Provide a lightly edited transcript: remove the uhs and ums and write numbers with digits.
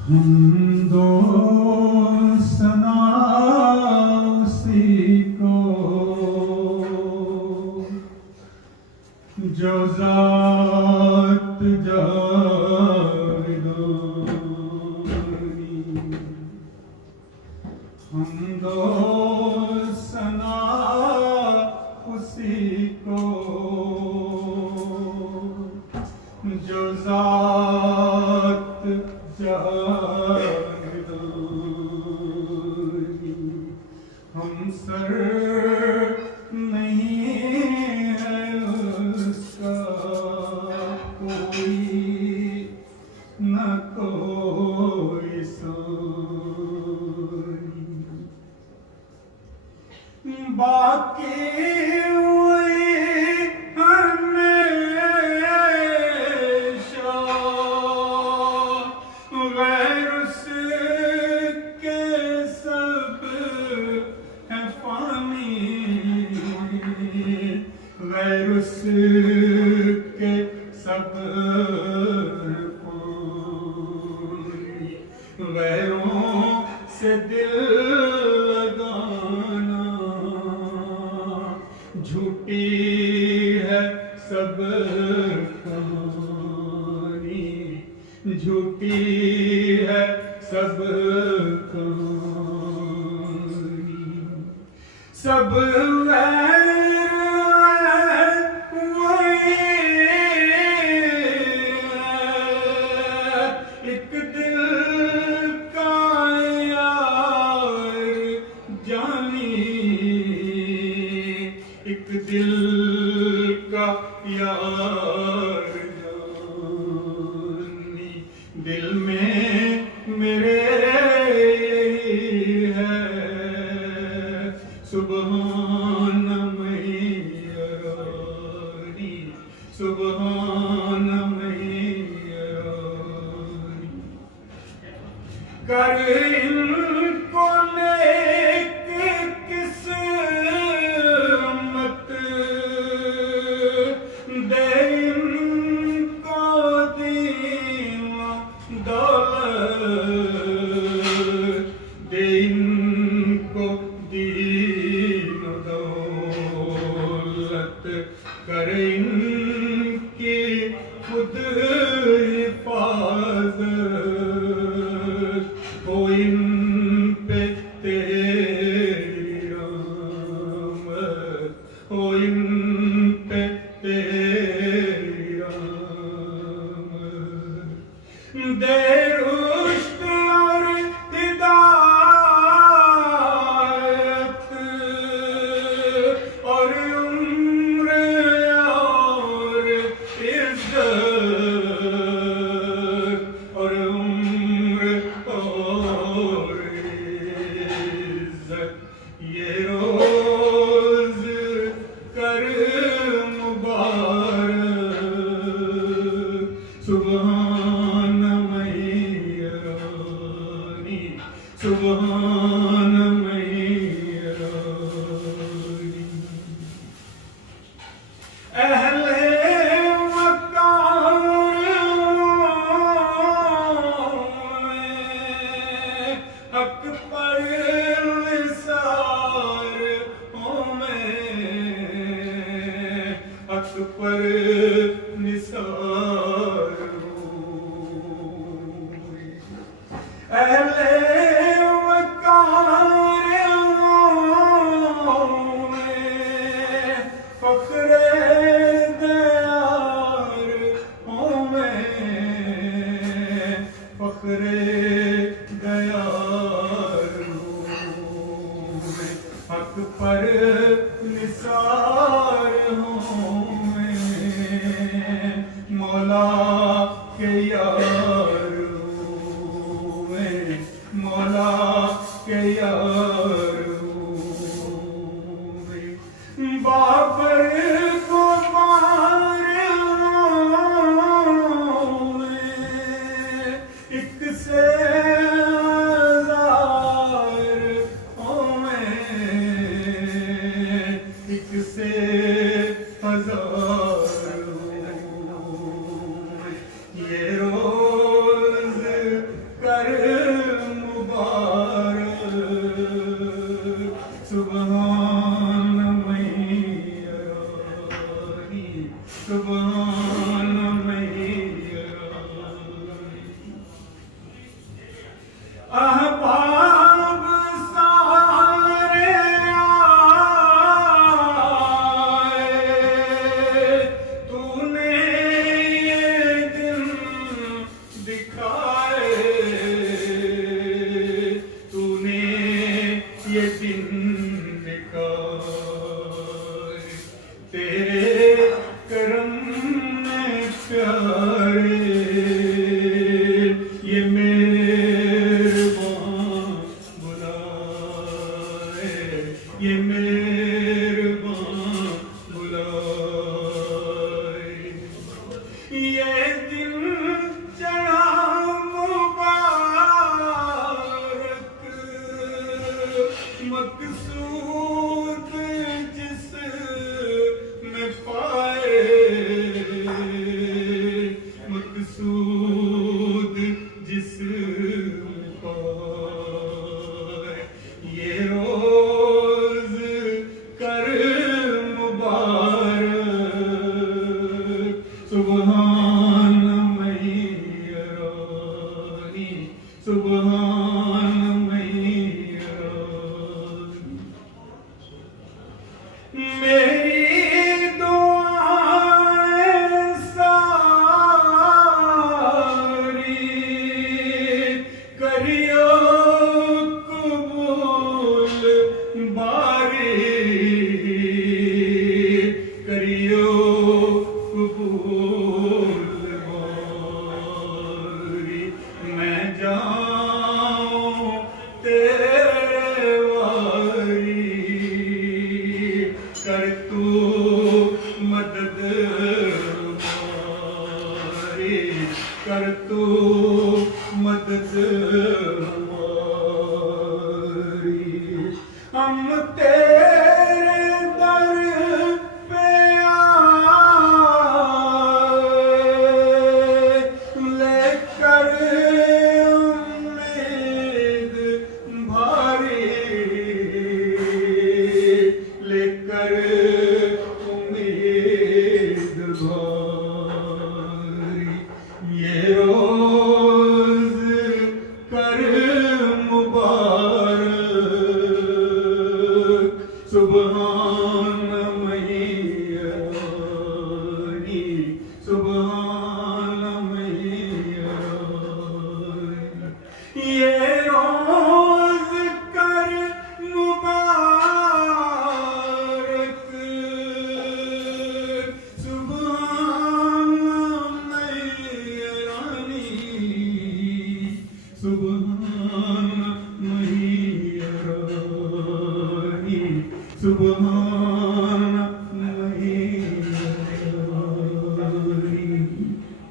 हम दोस्तना उसी को जो ज़ात जाविदानी। हम दोस्तना उसी को जो ज़ात जाविदानी। हम सर नहीं है उसका कोई न कोई सानी। बाकी उसके सब पानी। गैरों से दिल लगाना झूठी है सब कहानी। झूठी है सब कहानी। सब एक दिल का यार जानी। एक दिल का यार जानी। दिल में मेरे यही है सुभान मैयारी। सुभान कर इनको लेके किस्मत दे इनको दीना दौलत। दे इनको दीना दौलत। कर इनकी खुद हिफाजत। हो इन पे तेरी रहमत। हो इन पे तेरी रहमत। दे रुश्द और हिदायत और उम्र और इज्जत और ये रोज कर मुबारक। सुभान मैयारी। सुभान मैयारी। अहले हक पर निसार हो मैं। हक पर निसार हो। अहले वकार में फख्रे दयार हो मैं। फख्रे हक पर निसार हूँ मैं। मौला के यार हूँ मैं। मौला के यार हूँ मैं। बाबर को मार मैं। एक से एक से हजार ये रोज कर अहबाब सारे आए, तूने ये दिन दिखाए, तूने ये दिन दिखाए, तेरे करम में प्यारे ये मेहरबान बुलाए, ये मेहरबान बुलाए। ये दिन चढ़ा मुबारक, मकसूद जिस में पाए, मकसूद जिस में पाए, ये रोज कर मुबारक, सुबहान मैयरानी, सुबहान मैयरानी। मेरी दुआएं सारी करियो कबूल बारी, करियो कबूल बारी। मैं जाऊं तेरे वारी, कर तू मदद हमारी, कर तू मदद हमारी। हम तेरे दर पे आए, लेकर उम्मीद भारी, लेकर उम्मीद भारी। ये रोज कर मुबारक, सुबहान मैयरानी, सुबहान मैयरानी। ये रोज कर मुबारक, सुबहान मैयरानी, सुबहान मैयरानी, सुबहान